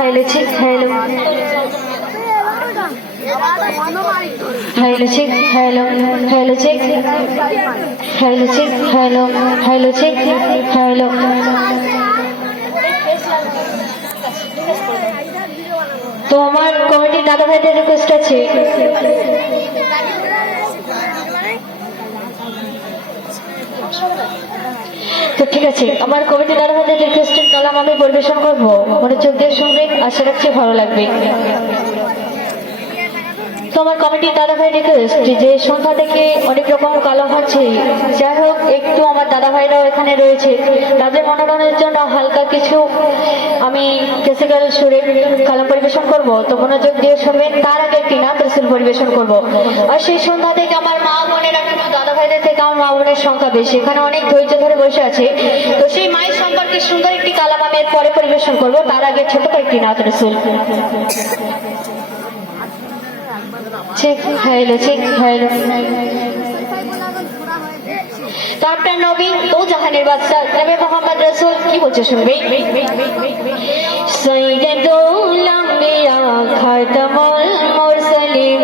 hello check hello hello check hello hello check hello check hello hello check hello तो আমার কমিটির দাদা ভাইদের রিকোয়েস্ট আছে তো ঠিক আছে আমার কমিটির দাদা ভাইদের রিকোয়েস্টের কলাম আমি পরিবেশন করব মনোযোগ দিয়ে শুনবেন আশা রাখছি ভালো লাগবে তো আমার কমিটির দাদা ভাই রিকোয়েস্ট যে সন্ধ্যা থেকে অনেক রকম কালাম হচ্ছে যাই হোক একটু আমার দাদা ভাইরাও এখানে রয়েছে তাদের মনোরঞ্জনের জন্য হালকা কিছু আমি ক্লাসিক্যাল সুরে কালাম পরিবেশন করব তো মনোযোগ দিয়ে শুনবেন তার আগে একটি নাত রাসূল পরিবেশন করব আর সেই সন্ধ্যা থেকে আমার মা বোনেরা কিন্তু দাদা ভাইদের থেকে আমার মা বোনের সংখ্যা বেশি এখানে অনেক ধৈর্য ধরে বসে আছে তো সেই মায়ের সম্পর্কে সুন্দর একটি কালাম আমি পরে পরিবেশন করব তার আগে ছোট একটি নাত রাসূল चेक हेलो तो आपका नबी तो जहानेर बादशाह नबी मोहम्मद रसूल की बोलছে শুনবে सय्यदुल अंबिया खातमुल मुरसलिन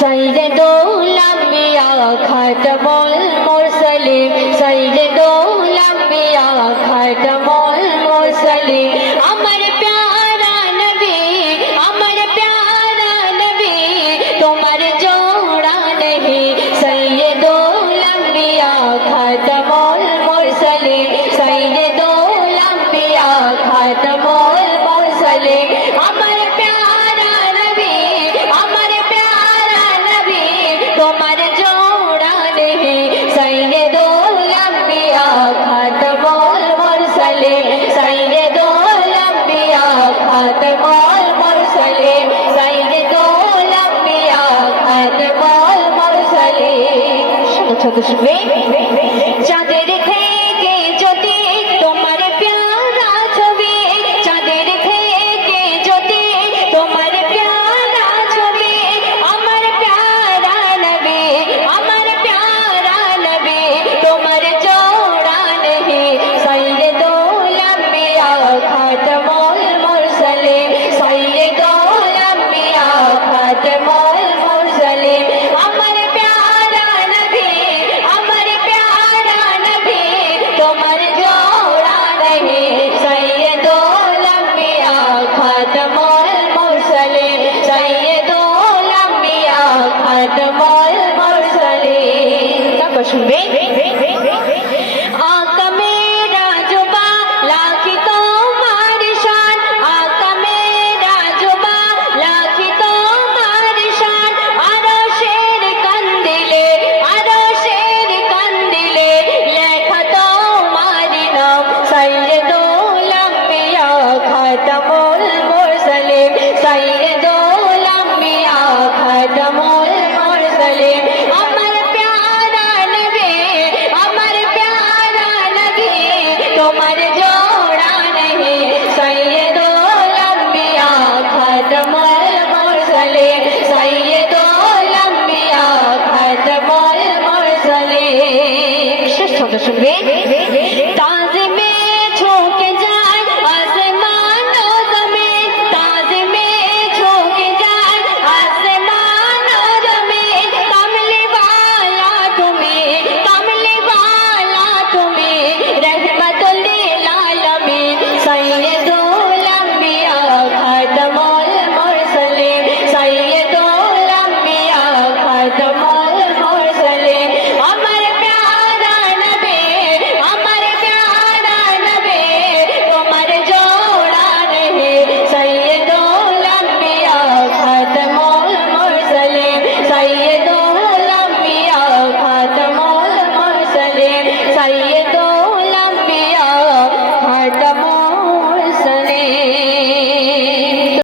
सय्यदुल अंबिया खातमुल मुरसलिन सय्यदुल अंबिया खातमुल मुरसलिन अमर प्यारा नबी अमर प्यारा नबी तुम्हार जोड़ा नहीं सय्यदुल अंबिया खातमुल मुरसलिन सय्यदुल अंबिया खातमुल मुरसलिन अमर प्यारा नबी तुम्हार जोड़ा नहीं सय्यदुल अंबिया खातमुल मुरसलिन सय्यदुल अंबिया खातमुल मुरसलिन सय्यदुल अंबिया खातमुल मुरसलिन ছোট শুনবে চাঁদের থেকে যদি তোমার প্যারা ছবি চাঁদের থেকে যদি তোমার প্যারা ছবি আমার প্যারা নবী তোমার জোড়া নেই সয়্যদুল अंबिया खातमुल मुरसलिन सय्यदुल अंबिया खातमुल मुरसलिन अमर प्यारा नबी तुम्हार जोड़ा नहीं सय्यदुल अंबिया खातमुल मुरसलिन सय्यदुल अंबिया खातमुल मुरसलिन तब শুনবে आका मेरा जुबा लाखी तुम्हार शान आका मेरा जुबा लाखी तुम्हार शान आरो शेर कंदिले लेखा तुम्हार नाम सय्यदुल अंबिया खातमुल मुरसलिन सय्यदुल अंबिया खातमुल मुरसलिन अमर प्यारा नबी तुम्हार जोड़ा नहीं सय्यदुल अंबिया खातमुल मुरसलिन सय्यदुल अंबिया खातमुल मुरसलिन শেষ শব্দ শুনবে